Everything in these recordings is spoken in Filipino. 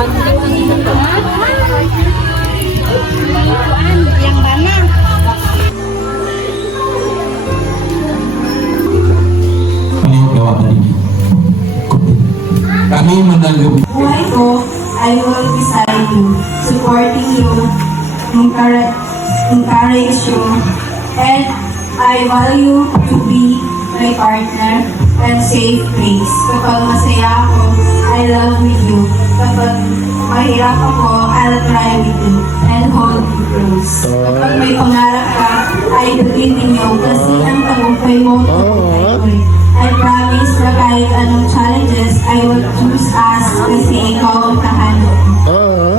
Yang mana? Kami menanggapi Buhay ko, I will beside you, supporting you, encourage you, and I value to be my partner and safe place. Kapag masaya ako, I love with you. Kapag mahirap ako, I'll cry with you and hold you close. Kapag may pangarap ka, I believe in you kasi ang tagumpay mo, tagumpay ko. I promise na kahit anong challenges, I will choose us kasi ikaw ang tahanan.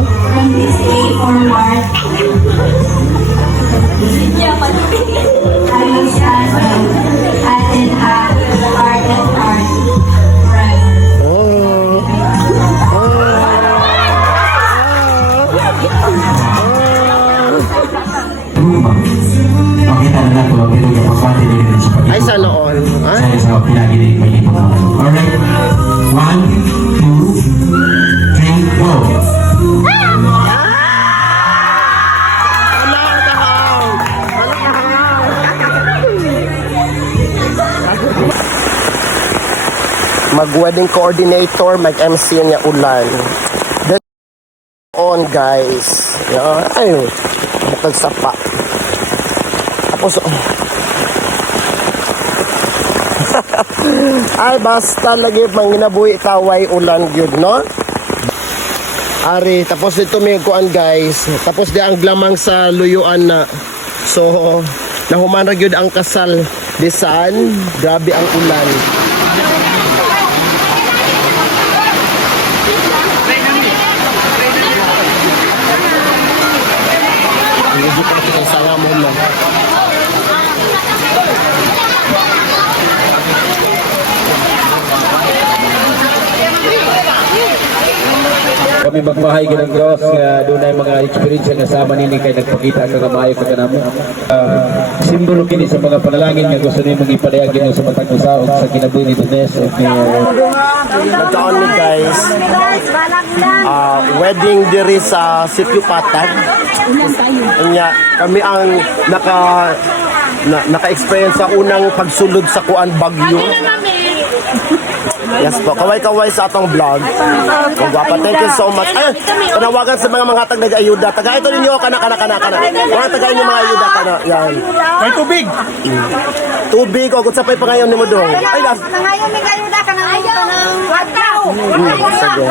From this day forward, I will stand with hand in hand, heart and heart, forever. Pakita na nato ang ito yung pagpati na rin sa pagkito. Ay, sana all. Ha? Sa pinaginig may ito. Alright. 1, 2, 3, go! Mag-wedding coordinator, mag-MC niya ulan. Then on guys. Ayun. Bukag sapa. Tapos ay basta lagi manginabuhi taway ulan gyud no. Ari tapos dito may kuan guys. Tapos di ang glamang sa luyuan na. So nahuman ra gyud ang kasal di saan grabe ang ulan. Hindi ko kita sanga mo na. Kami magmahay ng Diyos nga doon ay mga experience nga sama nini kay nagpakita ka kamayo ka kanamo. Simbolo kini sa mga panalangin nga gusto nimo ipadayag nimo sa matag usa sa kinabuhi ni Dunes o Nagkaon ni guys. Wedding diri sa Sitio Patag. Unya kami ang naka-experience sa unang pagsulod sa kuan bagyo. Yes po, kaway-kaway sa atong vlog. Kagwapa, thank you so much. Ay, panawagan sa mga tag nag-ayuda. Taga ito ninyo, kana. Mga taga inyo mga ayuda, kana. Yan. May tubig! Tubig, o kung sa pa'y pangayon ni mo doon. Ay, Nangayon may ayuda ka ng ayaw. sige.